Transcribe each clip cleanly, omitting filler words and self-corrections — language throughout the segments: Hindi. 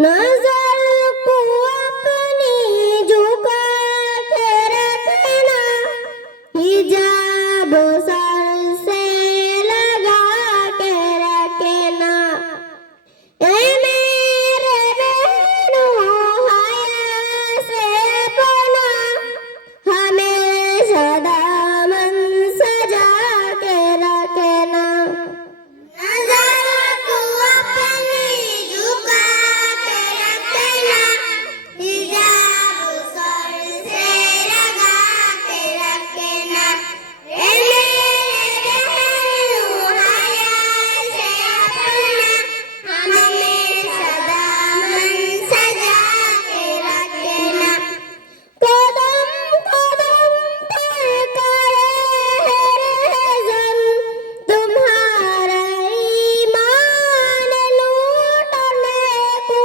नजर को अपनी झुका के रखना, हिजाब सर से लगा के रखना। ए मेरे बहनों हया से अपना हमें दामन सजा के रखना। नजर को अपनी झुका के रखना, हिजाब सर से लगा के रखना। ए मेरे बहनों हया से अपना हमें दामन सजा के रखना। कदम कदम पर करे है जन तुम्हारा ईमान लूटने को।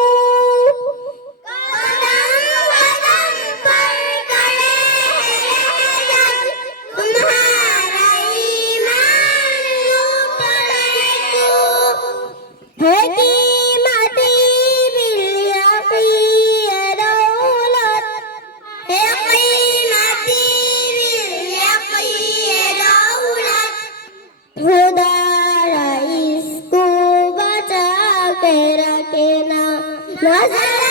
कदम कदम पर करे है जन तुम्हारा ईमान लूटने को। है कीमती बिल यकीन दौलत, है कीमती बिल यकीन दौलत। खुदा इसको बचा के रखना। नजर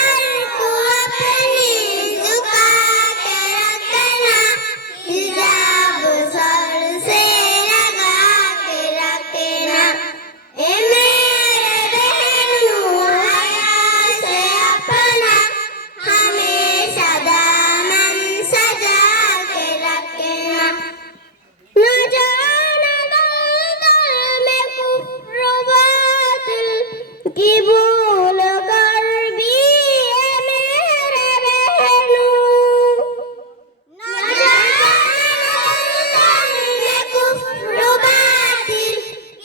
को अपनी झुका के रखना, हिजाब सर से लगा के रखना। ए मेरे बहनों हया से अपना हमेशा दामन सजा के रखना। न जाना दलदल में कुफ्र बातिल की भूल कर भी ए मेरे बहनों। न जाना दलदल में कुफ्र बातिल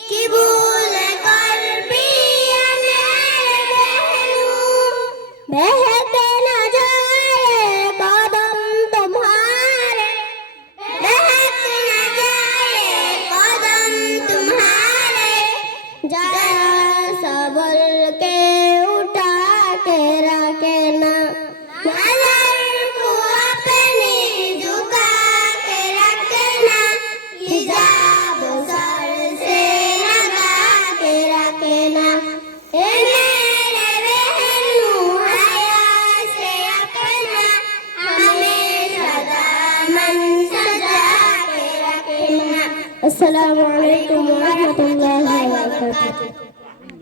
की भूल कर भी ए मेरे बहनों। बहक न जाए कदम तुम्हारे, बहक न जाए कदम तुम्हारे। जरा सबल के उठा के रखना। नजर को अपनी झुका के रखना, हिजाब सर से लगा के रखना। ए मेरे बहनों हया से अपना हमेशा दामन सजा के रखना। अस्सलामु अलैकुम व रहमतुल्लाहि व बरकातुहू।